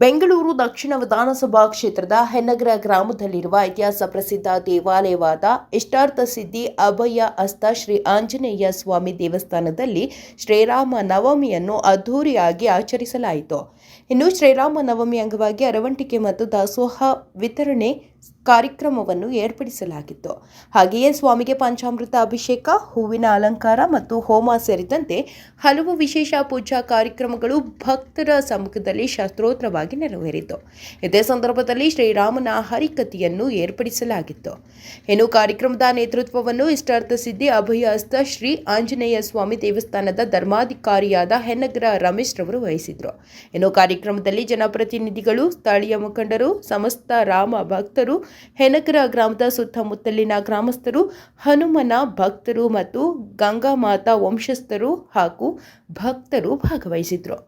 ಬೆಂಗಳೂರು ದಕ್ಷಿಣ ವಿಧಾನಸಭಾ ಕ್ಷೇತ್ರದ ಹೆನ್ನಗರ ಗ್ರಾಮದಲ್ಲಿರುವ ಇತಿಹಾಸ ಪ್ರಸಿದ್ಧ ದೇವಾಲಯವಾದ ಇಷ್ಟಾರ್ಥ ಸಿದ್ಧಿ ಅಭಯ ಹಸ್ತ ಶ್ರೀ ಆಂಜನೇಯ ಸ್ವಾಮಿ ದೇವಸ್ಥಾನದಲ್ಲಿ ಶ್ರೀರಾಮ ನವಮಿಯನ್ನು ಅದ್ದೂರಿಯಾಗಿ ಆಚರಿಸಲಾಯಿತು. ಇನ್ನು ಶ್ರೀರಾಮ ನವಮಿ ಅಂಗವಾಗಿ ಅರವಂಟಿಕೆ ಮತ್ತು ದಾಸೋಹ ವಿತರಣೆ ಕಾರ್ಯಕ್ರಮವನ್ನು ಏರ್ಪಡಿಸಲಾಗಿತ್ತು. ಹಾಗೆಯೇ ಸ್ವಾಮಿಗೆ ಪಂಚಾಮೃತ ಅಭಿಷೇಕ, ಹೂವಿನ ಅಲಂಕಾರ ಮತ್ತು ಹೋಮ ಸೇರಿದಂತೆ ಹಲವು ವಿಶೇಷ ಪೂಜಾ ಕಾರ್ಯಕ್ರಮಗಳು ಭಕ್ತರ ಸಮ್ಮುಖದಲ್ಲಿ ಶಾಸ್ತ್ರೋತ್ರವಾಗಿ ನೆರವೇರಿತು. ಇದೇ ಸಂದರ್ಭದಲ್ಲಿ ಶ್ರೀರಾಮನ ಹರಿಕಥೆಯನ್ನು ಏರ್ಪಡಿಸಲಾಗಿತ್ತು. ಇನ್ನು ಕಾರ್ಯಕ್ರಮದ ನೇತೃತ್ವವನ್ನು ಇಷ್ಟಾರ್ಥ ಸಿದ್ಧಿ ಅಭಯ ಹಸ್ತ ಶ್ರೀ ಆಂಜನೇಯ ಸ್ವಾಮಿ ದೇವಸ್ಥಾನದ ಧರ್ಮಾಧಿಕಾರಿಯಾದ ಹೆನ್ನಗರ ರಮೇಶ್ ರವರು ವಹಿಸಿದರು. ಇನ್ನು ಕಾರ್ಯಕ್ರಮದಲ್ಲಿ ಜನಪ್ರತಿನಿಧಿಗಳು, ಸ್ಥಳೀಯ ಮುಖಂಡರು, ಸಮಸ್ತ ರಾಮ ಭಕ್ತರು, ಹೆನ್ನಗರ ಗ್ರಾಮದ ಸುತ್ತಮುತ್ತಲಿನ ಗ್ರಾಮಸ್ಥರು, ಹನುಮನ ಭಕ್ತರು ಮತ್ತು ಗಂಗಾ ಮಾತಾ ವಂಶಸ್ಥರು ಹಾಗೂ ಭಕ್ತರು ಭಾಗವಹಿಸಿದ್ರು.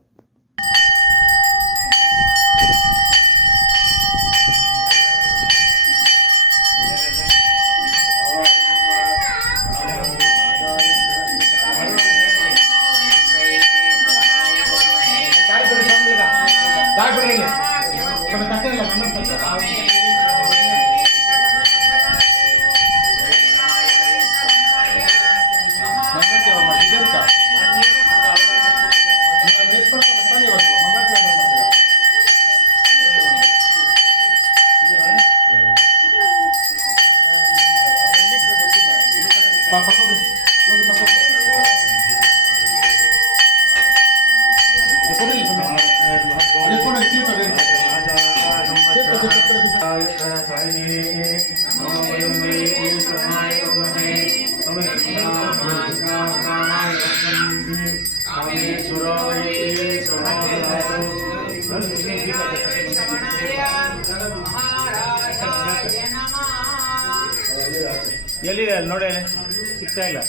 ಎಲ್ಲಿದೆ ಅಲ್ಲಿ ನೋಡಿ ಸಿಗ್ತಾ ಇಲ್ಲ.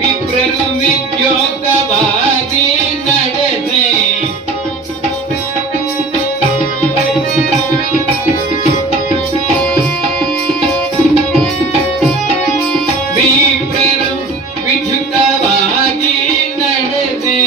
ವಿಪ್ರರು ವಿದ್ಯೋಗವಾಗಿ ನಡೆದೆ ವಿಪ್ರರು ವಿದ್ಯುಕ್ತವಾಗಿ ನಡೆದೆ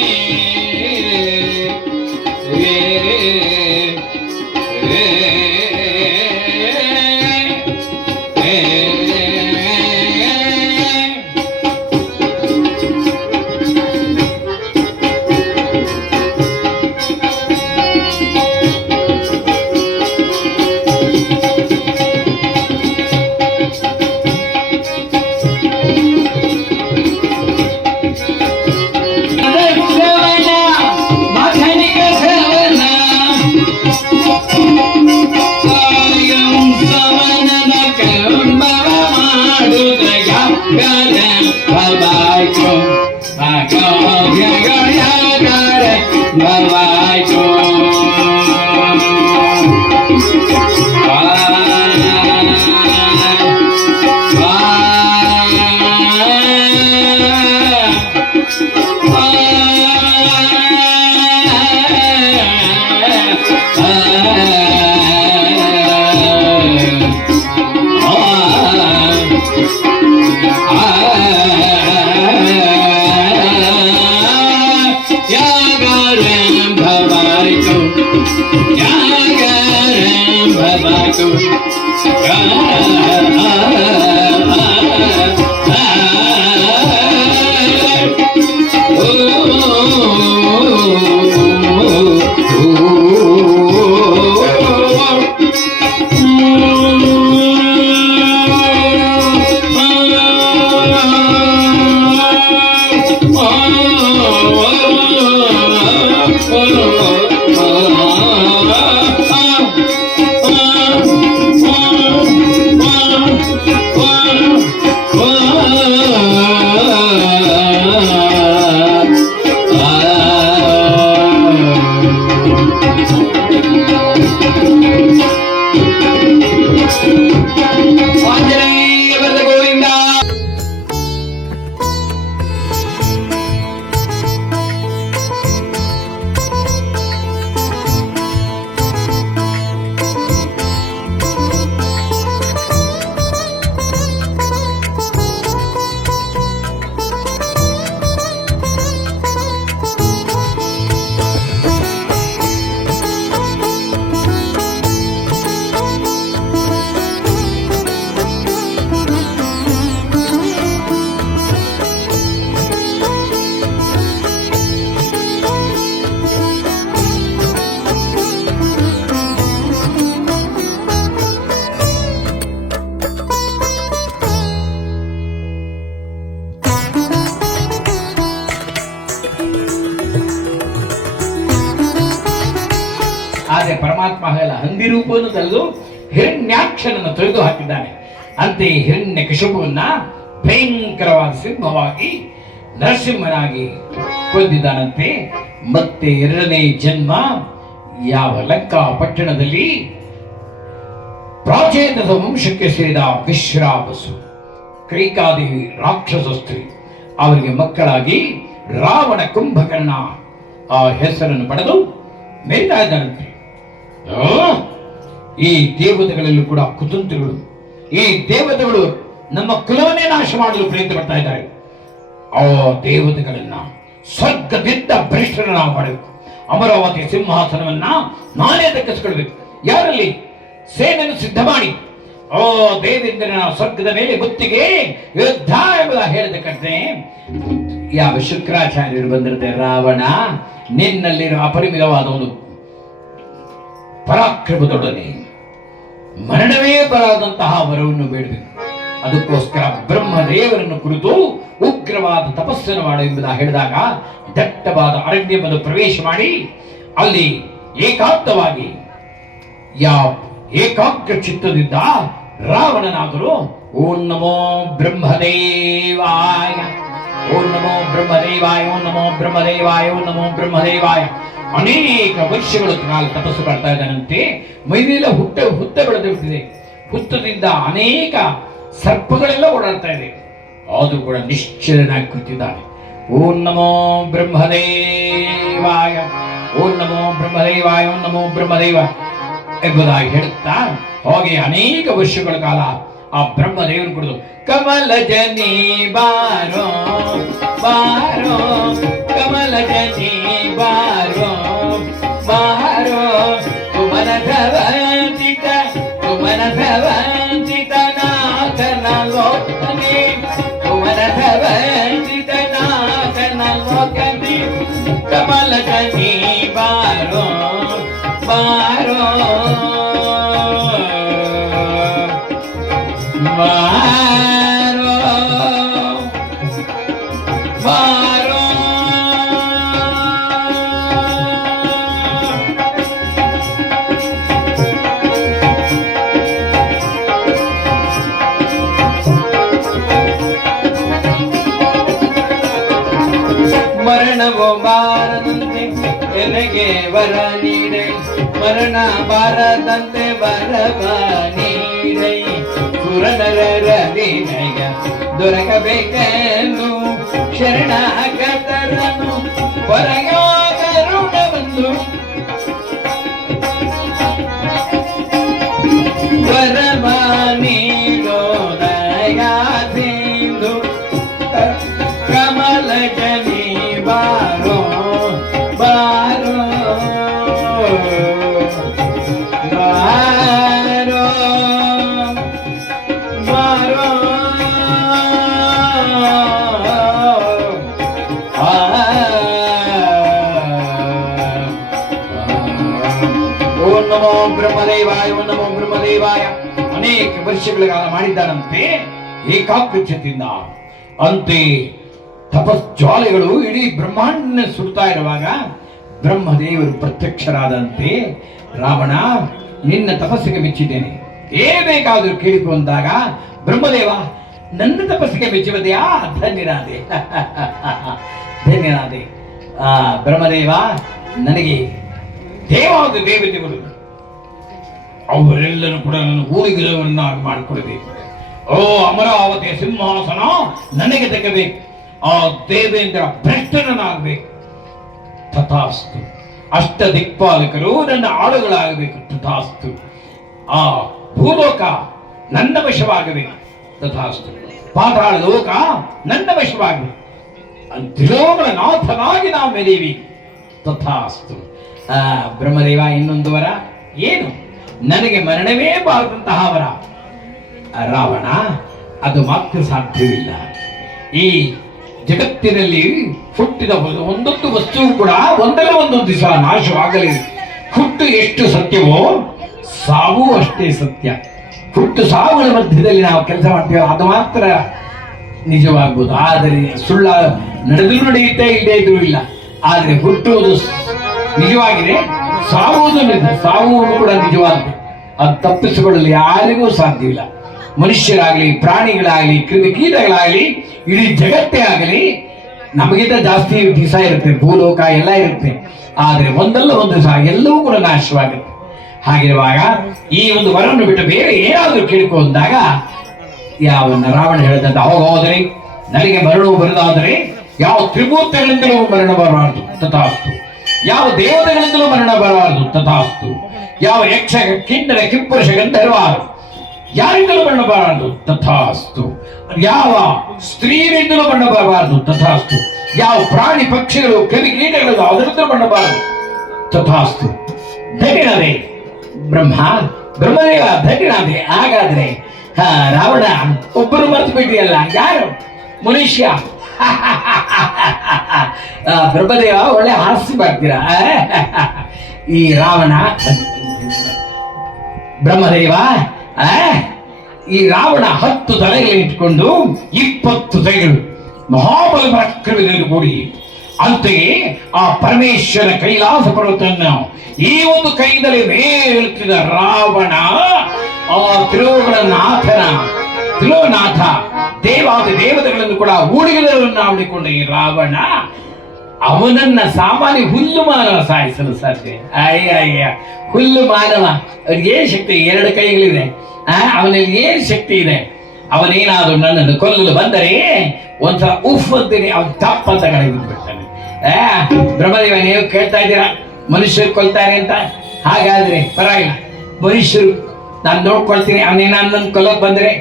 ಆದರೆ ಪರಮಾತ್ಮ ಹೇಳ ಹಂದಿ ರೂಪವನ್ನು ತೆಗೆದು ಹಿರಣ್ಯಾಕ್ಷನನ್ನು ತೊರೆದು ಹಾಕಿದ್ದಾನೆ. ಅಂತೆಯೇ ಹಿರಣ್ಯ ಕಶಪುವನ್ನ ಭಯಂಕರವಾದ ಸಿಂಹವಾಗಿ ನರಸಿಂಹನಾಗಿ ಕೊಂದಿದ್ದಾನಂತೆ. ಮತ್ತೆ ಎರಡನೇ ಜನ್ಮ ಯಾವ ಲಂಕಾ ಪಟ್ಟಣದಲ್ಲಿ ಪ್ರಾಚೇನದ ವಂಶಕ್ಕೆ ಸೇರಿದ ವಿಶ್ರಾವಸು ಕೈಕಾದೇವಿ ರಾಕ್ಷಸ ಸ್ತ್ರೀ ಅವರಿಗೆ ಮಕ್ಕಳಾಗಿ ರಾವಣ ಕುಂಭಕರ್ಣ ಆ ಹೆಸರನ್ನು ಪಡೆದು ಮೆರಿತಾ ಇದ್ದಾನಂತೆ. ಈ ದೇವತೆಗಳಲ್ಲೂ ಕೂಡ ಕುತಂತ್ರಗಳು. ಈ ದೇವತೆಗಳು ನಮ್ಮ ಕುಲವನ್ನೇ ನಾಶ ಮಾಡಲು ಪ್ರಯತ್ನ ಪಡ್ತಾ ಇದ್ದಾರೆ. ಆ ದೇವತೆಗಳನ್ನ ಸ್ವರ್ಗದಿಂದ ಭ್ರಷ್ಟರನ್ನ ಮಾಡಬೇಕು. ಅಮರಾವತಿ ಸಿಂಹಾಸನವನ್ನ ನಾನೇ ದಕ್ಕಿಸಿಕೊಳ್ಬೇಕು. ಯಾರಲ್ಲಿ ಸೇನೆಯನ್ನು ಸಿದ್ಧ ಮಾಡಿ ಓ ದೇವೇಂದ್ರನ ಸ್ವರ್ಗದ ಮೇಲೆ ಗುತ್ತಿಗೆ ಯುದ್ಧ ಎಂಬುದ ಹೇಳಿದಕ್ಕಂತೆ ಯಾವ ಶುಕ್ರಾಚಾರ್ಯರು ಬಂದಿರುತ್ತೆ. ರಾವಣ, ನಿನ್ನಲ್ಲಿರುವ ಅಪರಿಮಿತವಾದ ಒಂದು ಪರಾಕ್ರಮದೊಡನೆ ಮರಣವೇ ಬರಾದಂತಹ ವರವನ್ನು ಬೇಡಬೇಕು. ಅದಕ್ಕೋಸ್ಕರ ಬ್ರಹ್ಮದೇವರನ್ನು ಕುರಿತು ಉಗ್ರವಾದ ತಪಸ್ಸನ್ನು ಮಾಡು ಎಂಬುದ ಹೇಳಿದಾಗ ದಟ್ಟವಾದ ಅರಣ್ಯವನ್ನು ಪ್ರವೇಶ ಮಾಡಿ ಅಲ್ಲಿ ಏಕಾಂತವಾಗಿ ಏಕಾಗ್ರ ಚಿತ್ತದಿಂದ ರಾವಣನಾದರೂ ಓಂ ನಮೋ ಬ್ರಹ್ಮದೇವಾಯ, ಓಂ ನಮೋ ಬ್ರಹ್ಮದೇವಾಯ, ಓಂ ನಮೋ ಬ್ರಹ್ಮದೇವಾಯ, ಓಂ ನಮೋ ಬ್ರಹ್ಮದೇವಾಯ ಅನೇಕ ವರ್ಷಗಳು ತಪಸ್ಸು ಮಾಡ್ತಾ ಇದ್ದಾನಂತೆ. ಮೈಮೇಲೆ ಹುತ್ತ ಬೆಳೆದು ಬಿಟ್ಟಿದೆ. ಹುತ್ತದಿಂದ ಅನೇಕ ಸರ್ಪಗಳೆಲ್ಲ ಓಡಾಡ್ತಾ ಇದೆ. ಆದರೂ ಕೂಡ ನಿಶ್ಚಲನಾಗಿ ಕೂತಿದ್ದಾನೆ. ಓಂ ನಮೋ ಬ್ರಹ್ಮದೇವಾಯ, ಓಂ ನಮೋ ಬ್ರಹ್ಮದೇವಾಯ, ಓಂ ನಮೋ ಬ್ರಹ್ಮದೇವ ಎಂಬುದಾಗಿ ಹೇಳುತ್ತಾ ಹಾಗೆ ಅನೇಕ ವರ್ಷಗಳ ಕಾಲ ಆ ಬ್ರಹ್ಮದೇವನು ಕುಡಿದು ಕಮಲ ಜನಿ ಬಾರೋ ಬಾರೋ, ಕಮಲ ಜನಿ ಬಾರೋ ಬಾರೋ, ತುಮನ ಧವಂತಿತ ತುಮನ ಧವಂತಿತ ನಾಥನ ಲೋಕನೆ, ತುಮನ ಧವಂತಿತ ನಾಥನ ಲೋಕನೆ, ಕಮಲ ಜನಿ ಬಾರೋ ಬಾರೋ ಬಾರೋ ಬಾರೋ. ಮರಣವೋ ಬಾರದಂತೆ ಎನಗೆ ವರ ನೀಡೆ, ಮರಣ ಬಾರದಂತೆ ವರವ ನೀಡೆ, ಸುರನರ ವಿನಯ ದೊರಕಬೇಕೆಂದು ಶರಣಾಗತರನು ಹೊರಗೋ ಕರುಣ ಬಂದು, ವರವ ನೀಡೋ ದಯಾಸಿಂಧು, ಕಮಲ ಜನಿ ಬಾರೋ ಬಾರೋ ಬಾರೋ ಬಾರೋ. ಓಂ ನಮೋ ಬ್ರಹ್ಮದೇವಾಯ, ಓಂ ನಮೋ ಬ್ರಹ್ಮದೇವಾಯ ಅನೇಕ ವರ್ಷಗಳ ಕಾಲ ಮಾಡಿದ್ದಾರಂತೆ ಏಕಾಗ್ರತೆಯಿಂದ. ಅಂತೆ ತಪಜ್ವಾಲೆಗಳು ಇಡೀ ಬ್ರಹ್ಮಾಂಡ ಸುಡ್ತಾ ಇರುವಾಗ ಬ್ರಹ್ಮದೇವರು ಪ್ರತ್ಯಕ್ಷರಾದಂತೆ, ರಾವಣ ನಿನ್ನ ತಪಸ್ಸಿಗೆ ಮೆಚ್ಚಿದ್ದೇನೆ, ಏನೇ ಬೇಕಾದರೂ ಕೇಳಿಕೊ ಅಂದಾಗ ಬ್ರಹ್ಮದೇವ ನನ್ನ ತಪಸ್ಸಿಗೆ ಮೆಚ್ಚುವುದೆಯಾ? ಧನ್ಯನಾದೆ ಧನ್ಯನಾದೆ. ಬ್ರಹ್ಮದೇವ ನನಗೆ ದೇವಾದ ದೇವತೆಗಳು ಅವರೆಲ್ಲರೂ ಕೂಡ ನನ್ನ ಊರಿಗಿರವನ್ನಾಗಿ ಮಾಡಿಕೊಡಬೇಕು. ಓ ಅಮರಾವತಿಯ ಸಿಂಹಾಸನ ನನಗೆ ತೆಗಬೇಕು, ಆ ದೇವೇಂದ್ರ ಭ್ರಷ್ಟನಾಗಬೇಕು. ತಥಾಸ್ತು. ಅಷ್ಟ ದಿಕ್ಪಾಲಕರು ನನ್ನ ಆಳುಗಳಾಗಬೇಕು. ತಥಾಸ್ತು. ಆ ಭೂಲೋಕ ನನ್ನ ವಶವಾಗಬೇಕು. ತಥಾಸ್ತು. ಪಾತಾಳ ಲೋಕ ನನ್ನ ವಶವಾಗಬೇಕು. ತ್ರಿಲೋಕಗಳ ನಾಥನಾಗಿ ನಾವು ಮೆರೆಯವಿ. ತಥಾಸ್ತು. ಬ್ರಹ್ಮದೇವ ಇನ್ನೊಂದು ವರ ಏನು? ನನಗೆ ಮರಣವೇ ಬಾರದಂತಹ ವರ. ರಾವಣ ಅದು ಮಾತ್ರ ಸಾಧ್ಯವಿಲ್ಲ. ಈ ಜಗತ್ತಿನಲ್ಲಿ ಹುಟ್ಟಿದ ಒಂದೊಂದು ವಸ್ತು ಕೂಡ ಒಂದಲ್ಲ ಒಂದೊಂದು ದಿವಸ ನಾಶವಾಗಲಿ. ಹುಟ್ಟು ಎಷ್ಟು ಸತ್ಯವೋ ಸಾವು ಅಷ್ಟೇ ಸತ್ಯ. ಹುಟ್ಟು ಸಾವುಗಳ ಮಧ್ಯದಲ್ಲಿ ನಾವು ಕೆಲಸ ಮಾಡ್ತೇವೆ, ಅದು ಮಾತ್ರ ನಿಜವಾಗ್ಬೋದು. ಆದರೆ ಸುಳ್ಳ ನಡೆದರೂ ನಡೆಯುತ್ತೆ, ಇಲ್ಲದೇ ಇದ್ರೂ ಇಲ್ಲ. ಆದರೆ ಹುಟ್ಟುವುದು ನಿಜವಾಗಿದೆ, ಸಾವುವುದು ನಿಜ. ಸಾವುವುದು ಕೂಡ ನಿಜವಾಗಿದೆ. ಅದು ತಪ್ಪಿಸಿಕೊಳ್ಳಲು ಯಾರಿಗೂ ಸಾಧ್ಯವಿಲ್ಲ. ಮನುಷ್ಯರಾಗಲಿ, ಪ್ರಾಣಿಗಳಾಗಲಿ, ಕೀಟಗಳಾಗಲಿ, ಇಡೀ ಜಗತ್ತೇ ಆಗಲಿ ನಮಗಿಂತ ಜಾಸ್ತಿ ದಿವಸ ಇರುತ್ತೆ, ಭೂಲೋಕ ಎಲ್ಲ ಇರುತ್ತೆ. ಆದರೆ ಒಂದಲ್ಲ ಒಂದು ದಿವಸ ಎಲ್ಲವೂ ಕೂಡ ನಾಶವಾಗುತ್ತೆ. ಹಾಗಿರುವಾಗ ಈ ಒಂದು ವರವನ್ನು ಬಿಟ್ಟು ಬೇರೆ ಏನಾದರೂ ಕೇಳಿಕೊಂಡಾಗ ಯಾವನ್ನ ರಾವಣ ಹೇಳಿದಂತ ಹೋದರೆ ನನಗೆ ಮರಣವು ಬರದಾದರೆ ಯಾವ ತ್ರಿಮೂರ್ತಿಗಳಿಂದಲೂ ಮರಣ ಬರಬಾರದು. ತಥಾಸ್ತು. ಯಾವ ದೇವತೆಗಳಿಂದಲೂ ಮರಣ ಬರಬಾರದು. ತಥಾಸ್ತು. ಯಾವ ಯಕ್ಷ ಕಿನ್ನರ ಕಿಂಪುರುಷ ಗಂಧರ್ವಾರು ಯಾರಿಂದಲೂ ಮರಣ ಬರಬಾರದು. ತಥಾಸ್ತು. ಯಾವ ಸ್ತ್ರೀಯರಿಂದಲೂ ಮರಣ ಬರಬಾರದು. ತಥಾಸ್ತು. ಯಾವ ಪ್ರಾಣಿ ಪಕ್ಷಿಗಳು ಕವಿ ಕೀಟಗಳು ಅದರಿಂದಲೂ ಮರಣ ಬರಬಾರದು. ತಥಾಸ್ತು. ಧನ್ಯನಾದೆ ಬ್ರಹ್ಮದೇವ, ಧನ್ಯನಾದೆ. ಹಾಗಾದ್ರೆ ರಾವಣ ಒಬ್ಬರು ಮರೆತು ಬಿಟ್ಟಿಯಲ್ಲ, ಯಾರು? ಮನುಷ್ಯ. ಬ್ರಹ್ಮದೇವ ಒಳ್ಳೆ ಹಾಸ್ಯ ಮಾಡ್ತೀರಾ. ಈ ರಾವಣ ಬ್ರಹ್ಮದೇವ ಈ ರಾವಣ 10 ತಲೆಗಳನ್ನು ಇಟ್ಕೊಂಡು 20 ತಲೆಗಳು ಮಹಾಬಲ ಪರಾಕ್ರಮದಲ್ಲಿ ಕೂಡಿ, ಅಂತೆಯೇ ಆ ಪರಮೇಶ್ವರ ಕೈಲಾಸ ಪರ್ವತವನ್ನು ಈ ಒಂದು ಕೈದಲ್ಲಿ ಮೇಲೆತ್ತಿದ ರಾವಣ ಆ ತ್ರಿಲೋನಾಥ ದೇವಾದಿ ದೇವತೆಗಳನ್ನು ಕೂಡ ಊಡಿಗೆಗಳನ್ನು ಆಡಿಕೊಂಡ ಈ ರಾವಣ ಅವನನ್ನ ಸಾಮಾನ್ಯ ಹುಲ್ಲು ಮಾನವ ಸಾಯಿಸಲು ಸಾಧ್ಯ? ಅಯ್ಯ ಹುಲ್ಲು ಮಾನವ, ಅವ್ರಿಗೆ ಶಕ್ತಿ, 2 ಕೈಗಳಿದೆ. ಅವನಲ್ಲಿ ಏನ್ ಶಕ್ತಿ ಇದೆ? ಅವನೇನಾದ್ರೂ ನನ್ನನ್ನು ಕೊಲ್ಲಲು ಬಂದರೆ ಒಂದ್ಸಲ ಉಫ್ ಅಂತೀನಿ, ಅವನ್ ತಪ್ಪ ಅಂತ ಕಡೆ ಬಿಟ್ಬಿಡ್ತಾನೆ. ಬ್ರಹ್ಮದೇವ, ನೀವು ಕೇಳ್ತಾ ಇದ್ದೀರಾ ಮನುಷ್ಯರು ಕೊಲ್ತಾರೆ ಅಂತ? ಹಾಗಾದ್ರೆ ಪರವಾಗಿಲ್ಲ, ಮನುಷ್ಯರು ನಾನು ನೋಡ್ಕೊಳ್ತೀನಿ. ಅವನೇನ ನನ್ನನ್ನು ಕೊಲ್ಲಕ್ ಬಂದ್ರೆ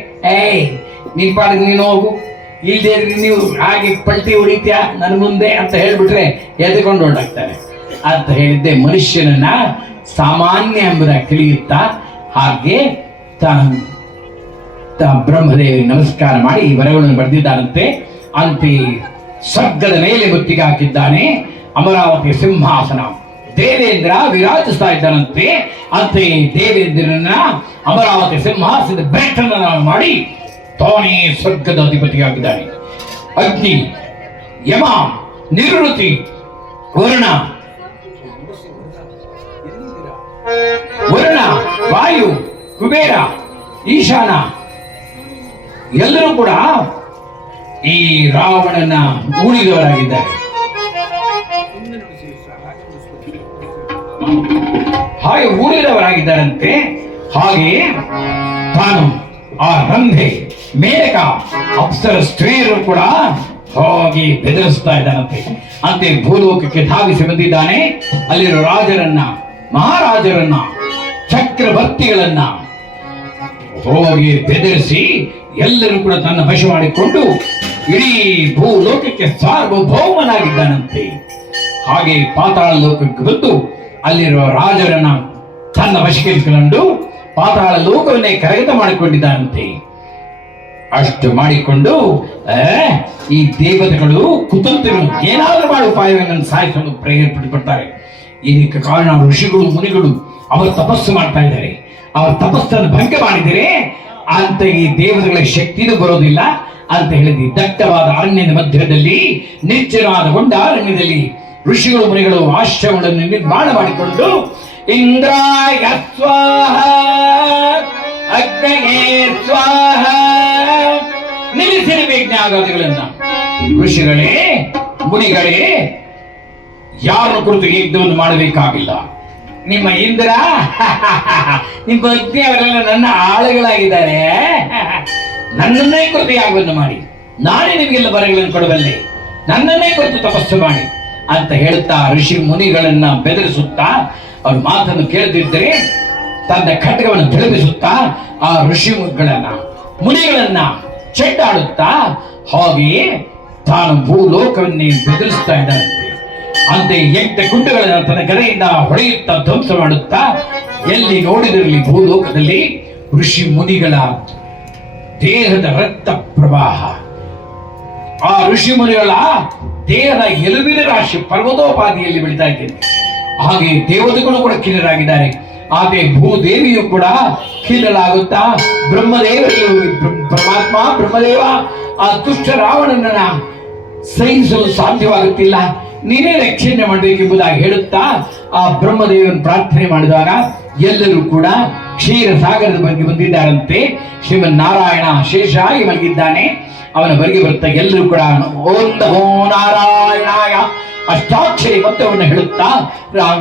ನಿನ್ ಪಾಡಿಗೆ ನೀನು ಹೋಗು, ಇಲ್ದೇ ನೀವು ಹಾಗೆ ಪಲ್ಟಿ ಹೊಡಿತೀಯಾ ನನ್ನ ಮುಂದೆ ಅಂತ ಹೇಳ್ಬಿಟ್ರೆ ಎದ್ಕೊಂಡು ಹೊರಟಾಗ್ತಾನೆ ಅಂತ ಹೇಳಿದ್ದೆ. ಮನುಷ್ಯನನ್ನ ಸಾಮಾನ್ಯ ಎಂಬುದಾಗಿ ತಿಳಿಯುತ್ತಾ ಹಾಗೆ ತಾನು ಬ್ರಹ್ಮದೇವಿ ನಮಸ್ಕಾರ ಮಾಡಿ ಈ ವರಗಳನ್ನು ಬರೆದಿದ್ದಾರಂತೆ. ಅಂತೆ ಸ್ವರ್ಗದ ಮೇಲೆ ಮುತ್ತಿಗೆ ಹಾಕಿದ್ದಾನೆ. ಅಮರಾವತಿ ಸಿಂಹಾಸನ ದೇವೇಂದ್ರ ವಿರಾಜಿಸ್ತಾ ಇದ್ದಾನಂತೆ. ಅಂತೆ ದೇವೇಂದ್ರನ ಅಮರಾವತಿ ಸಿಂಹಾಸನದ ಬೆಟ್ಟನ್ನು ಮಾಡಿ ತಾನೇ ಸ್ವರ್ಗದ ಅಧಿಪತಿಯಾಗಿದ್ದಾನೆ. ಅಗ್ನಿ, ಯಮ, ನಿವೃತ್ತಿ, ವರುಣ, ವಾಯು, ಕುಬೇರ, ಈಶಾನ ಎಲ್ಲರೂ ಕೂಡ ಈ ರಾವಣನ ಉಳಿದವರಾಗಿದ್ದಾರೆ. ಹಾಗೆ ಉಳಿದವರಾಗಿದ್ದಾರಂತೆ. ಹಾಗೆಯೇ ತಾನು ಆ ರಂಭೆ, ಮೇನಕ, ಅಪ್ಸರ ಸ್ತ್ರೀಯರು ಕೂಡ ಹೋಗಿ ಬೆದರಿಸ್ತಾ ಇದ್ದಾನಂತೆ. ಅಂತೆ ಭೂಲೋಕಕ್ಕೆ ಧಾವಿಸಿ ಬಂದಿದ್ದಾನೆ. ಅಲ್ಲಿರೋ ರಾಜರನ್ನ, ಮಹಾರಾಜರನ್ನ, ಚಕ್ರವರ್ತಿಗಳನ್ನ ಹೋಗಿ ಬೆದರಿಸಿ ಎಲ್ಲರೂ ಕೂಡ ತನ್ನ ವಶ ಮಾಡಿಕೊಂಡು ಇಡೀ ಭೂಲೋಕಕ್ಕೆ ಸಾರ್ವಭೌಮನಾಗಿದ್ದಾನಂತೆ. ಹಾಗೆ ಪಾತಾಳ ಲೋಕಕ್ಕೆ ಬಂದು ಅಲ್ಲಿರುವ ರಾಜರನ್ನ ತನ್ನ ವಶಕ್ಕಿರಿಸಿಕೊಂಡು ಪಾತಾಳ ಲೋಕವನ್ನೇ ಕರಗತ ಮಾಡಿಕೊಂಡಿದ್ದಾನಂತೆ. ಅಷ್ಟು ಮಾಡಿಕೊಂಡು ಈ ದೇವತೆಗಳು ಕುತಂತ್ರಗಳು ಏನಾದರೂ ಮಾಡಿ ಉಪಾಯವನ್ನು ಸಾಯಿಸಲು ಪ್ರೇರೇಪಿಸಿಕೊಡ್ತಾರೆ. ಇದಕ್ಕೆ ಕಾರಣ ಋಷಿಗಳು, ಮುನಿಗಳು ಅವರು ತಪಸ್ಸು ಮಾಡ್ತಾ ಇದ್ದಾರೆ. ಅವರ ತಪಸ್ಸನ್ನು ಭಂಗ ಮಾಡಿದರೆ ಅಂತ ಈ ದೇವತೆಗಳ ಶಕ್ತಿನೂ ಬರೋದಿಲ್ಲ ಅಂತ ಹೇಳಿದ್ವಿ. ದಟ್ಟವಾದ ಅರಣ್ಯದ ಮಧ್ಯದಲ್ಲಿ, ನಿರ್ಜನವಾದ ಹೊಂಡ ಅರಣ್ಯದಲ್ಲಿ ಋಷಿಗಳು, ಮುನಿಗಳು ಆಶ್ರಮಗಳನ್ನು ನಿರ್ಮಾಣ ಮಾಡಿಕೊಂಡು ಇಂದ್ರಾಯ ಸ್ವಾಹ, ಅಗ್ನಿಗೆ ಸ್ವಾಹ ನಿಲ್ಲಿಸಿರಬೇಕು ಜ್ಞಾನಾದಿಗಳನ್ನ. ಋಷಿಗಳೇ, ಮುನಿಗಳೇ, ಯಾರ ಕುರಿತು ಯಜ್ಞವನ್ನು ಮಾಡಬೇಕಾಗಿಲ್ಲ. ನಿಮ್ಮ ಇಂದ್ರ, ನಿಮ್ಮ ಅಗ್ನಿ ಅವರೆಲ್ಲ ನನ್ನ ಆಳುಗಳಾಗಿದ್ದಾರೆ. ನನ್ನನ್ನೇ ಕುರಿತು ಯಾಗವನ್ನು ಮಾಡಿ, ನಾನೇ ನಿಮಗೆಲ್ಲ ಬರಗಳನ್ನು ಕೊಡಬಲ್ಲೆ, ನನ್ನನ್ನೇ ಕುರಿತು ತಪಸ್ಸು ಮಾಡಿ ಅಂತ ಹೇಳುತ್ತಾ ಋಷಿ ಮುನಿಗಳನ್ನ ಬೆದರಿಸುತ್ತಾ ಅವ್ರ ಮಾತನ್ನು ಕೇಳದಿದ್ದರೆ ತನ್ನ ಖಡ್ಗವನ್ನು ತಿರುಗಿಸುತ್ತಾ ಆ ಋಷಿ ಮುನಿಗಳನ್ನ ಚೆಂಡಾಡುತ್ತಾ ಹಾಗೆಯೇ ತಾನು ಭೂಲೋಕವನ್ನೇ ಬೆದರಿಸ್ತಾ ಇದ್ದಾನಂತೆ. ಅಂತೆ 8 ಕುಂಡಗಳನ್ನು ತನ್ನ ಗದೆಯಿಂದ ಹೊಡೆಯುತ್ತಾ ಧ್ವಂಸ ಮಾಡುತ್ತಾ ಎಲ್ಲಿ ನೋಡಿದಿರಲಿ ಭೂಲೋಕದಲ್ಲಿ ಋಷಿ ಮುನಿಗಳ ದೇಹದ ರಕ್ತ ಪ್ರವಾಹ, ಆ ಋಷಿ ಮುನಿಗಳ ದೇಹದ ಎಲುಬಿನ ರಾಶಿ ಪರ್ವತೋಪಾದಿಯಲ್ಲಿ ಬೆಳೀತಾ ಇದ್ದೇನೆ. ಹಾಗೆ ದೇವತೆಗಳು ಕೂಡ ಖಿನ್ನರಾಗಿದ್ದಾರೆ. ಹಾಗೆ ಭೂದೇವಿಯು ಕೂಡ ಖಿನ್ನಲಾಗುತ್ತಾ ಪರಮಾತ್ಮ ಬ್ರಹ್ಮದೇವ ಆ ದುಷ್ಟ ರಾವಣನನ್ನ ಸಹಿಸಲು ಸಾಧ್ಯವಾಗುತ್ತಿಲ್ಲ, ನೀನೇ ರಕ್ಷಣೆ ಮಾಡಬೇಕೆಂಬುದಾಗಿ ಹೇಳುತ್ತಾ ಆ ಬ್ರಹ್ಮದೇವನ ಪ್ರಾರ್ಥನೆ ಮಾಡಿದಾಗ ಎಲ್ಲರೂ ಕೂಡ ಕ್ಷೀರ ಸಾಗರದ ಬಗ್ಗೆ ಬಂದಿದ್ದಾರಂತೆ. ಶ್ರೀಮನ್ ನಾರಾಯಣ ಶೇಷಾಗಿ ಮಲಗಿದ್ದಾನೆ. ಅವನ ಬರಿಗೆ ಬರುತ್ತಾ ಎಲ್ಲರೂ ಕೂಡ ಓಂ ನಮೋ ನಾರಾಯಣಾಯ ಅಷ್ಟಾಕ್ಷರಿ ಮಂತ್ರವನ್ನು ಹೇಳುತ್ತಾ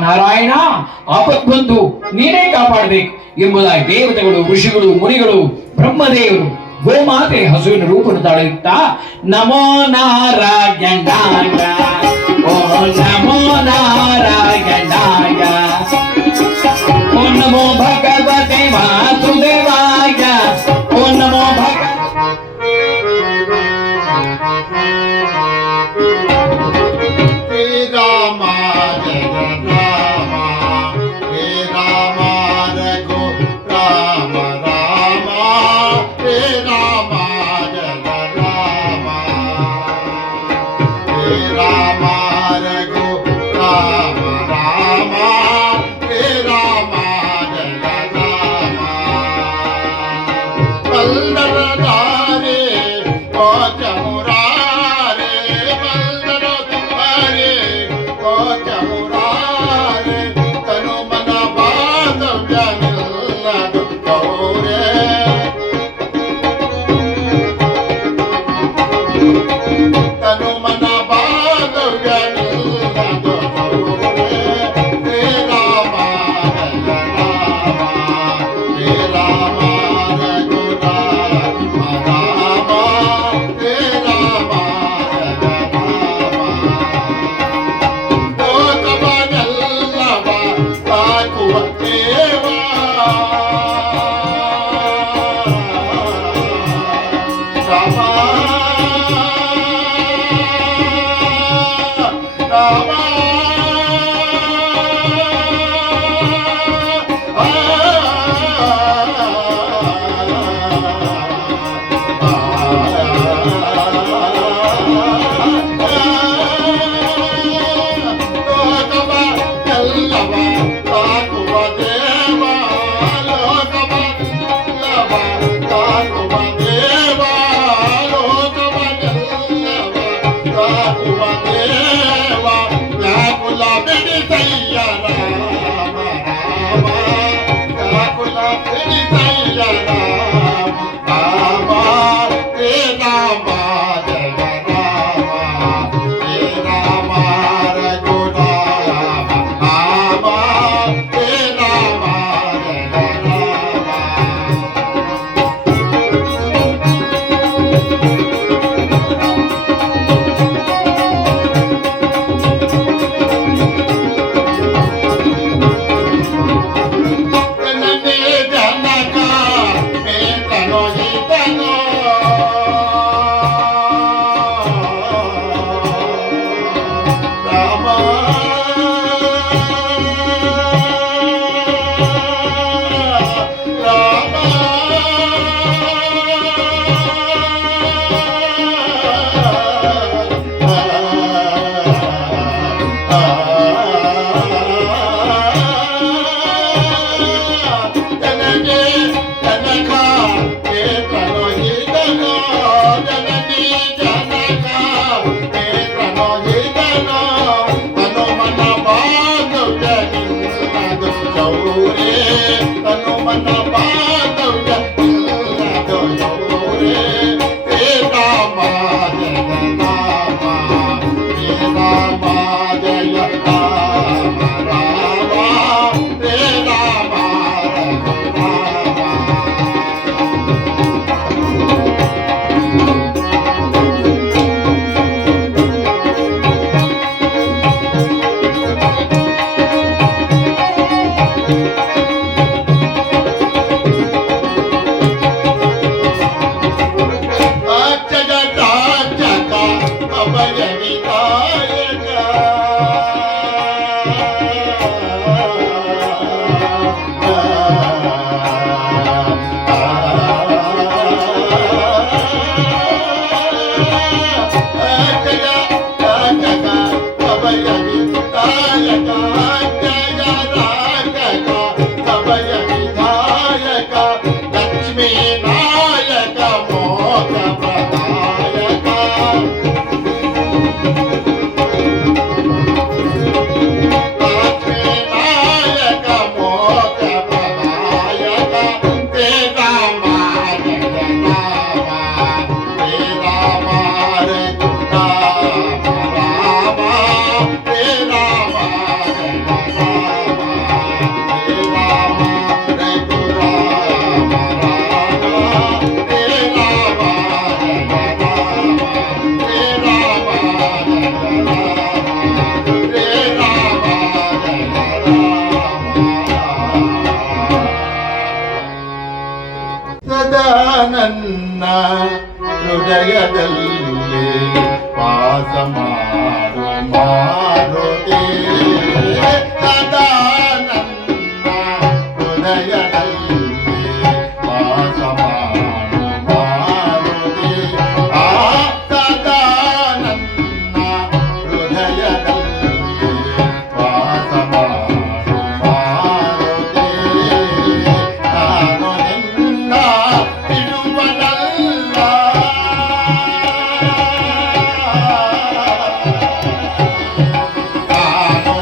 ನಾರಾಯಣ ಆಪತ್ ಬಂದು ನೀನೇ ಕಾಪಾಡಬೇಕು ಎಂಬುದಾಗಿ ದೇವತೆಗಳು, ಋಷಿಗಳು, ಮುನಿಗಳು, ಬ್ರಹ್ಮದೇವರು, ಗೋಮಾತೆ ಹಸುವಿನ ರೂಪವನ್ನು ತಾಳುತ್ತಾ ನಮೋ ನಾರಾಯಣಾಯ, ಓ ನಮೋ ನಾರಾಯಣಾಯ, ಓ ನಮೋ ಭಗವತೆ ವಾಸುದೇವಾಯ, ಓ ನಮೋ Rama Raghu Rama Rama He Rama Rama He Rama Raghu Rama ನನ್ನ ಹೃದಯದಲ್ಲಿ ವಾಸ ಮಾಡು ಮಾರುತಿ ಸದಾ ನನ್ನ ಹೃದಯದಲ್ಲಿ ವಾಸ ಮಾಡು ಮಾರುತಿ ಸದಾ ನನ್ನ ಹೃದಯದಲ್ಲಿ ವಾಸ ಮಾಡು ಮಾರುತಿ ನಾನು ನಿನ್ನ ಬಿಡುವನಲ್ಲ ನಾನು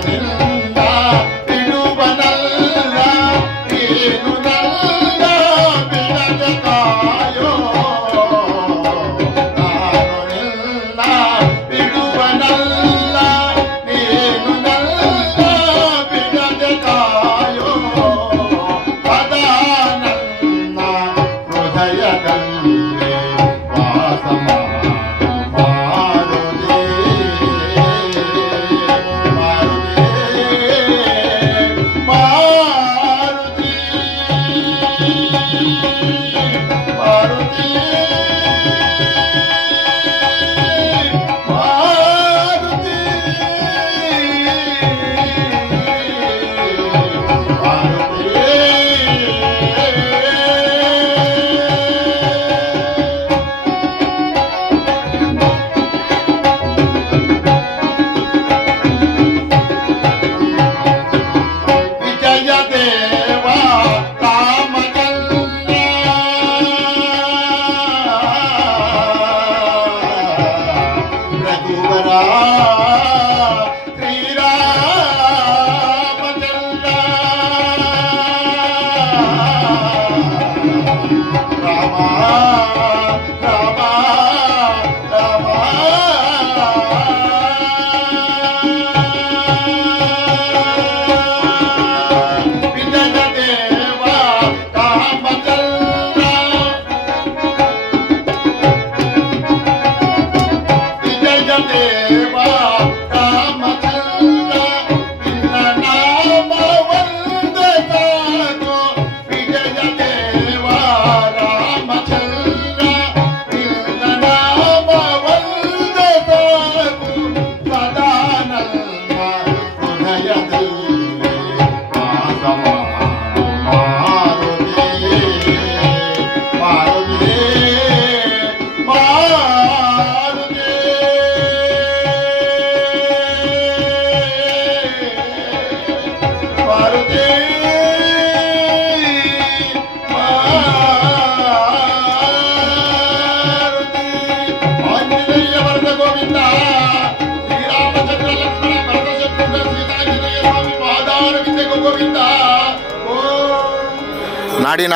ಗೋವಿಂದ ನಾಡಿನ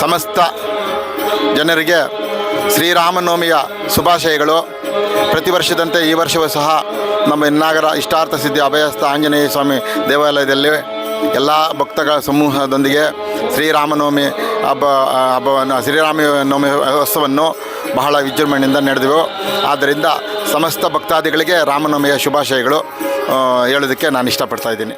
ಸಮಸ್ತ ಜನರಿಗೆ ಶ್ರೀರಾಮನವಮಿಯ ಶುಭಾಶಯಗಳು. ಪ್ರತಿ ವರ್ಷದಂತೆ ಈ ವರ್ಷವೂ ಸಹ ನಮ್ಮ ಇನ್ನಾಗರ ಇಷ್ಟಾರ್ಥ ಸಿದ್ಧಿ ಅಭಯಸ್ಥ ಆಂಜನೇಯ ಸ್ವಾಮಿ ದೇವಾಲಯದಲ್ಲಿ ಎಲ್ಲ ಭಕ್ತಗಳ ಸಮೂಹದೊಂದಿಗೆ ಶ್ರೀರಾಮನವಮಿ ಹಬ್ಬವನ್ನು ಶ್ರೀರಾಮನವಮಿ ಉತ್ಸವವನ್ನು ಬಹಳ ವಿಜೃಂಭಣೆಯಿಂದ ನಡೆದೆವು. ಆದ್ದರಿಂದ ಸಮಸ್ತ ಭಕ್ತಾದಿಗಳಿಗೆ ರಾಮನವಮಿಯ ಶುಭಾಶಯಗಳು ಹೇಳೋದಕ್ಕೆ ನಾನು ಇಷ್ಟಪಡ್ತಾ ಇದ್ದೀನಿ.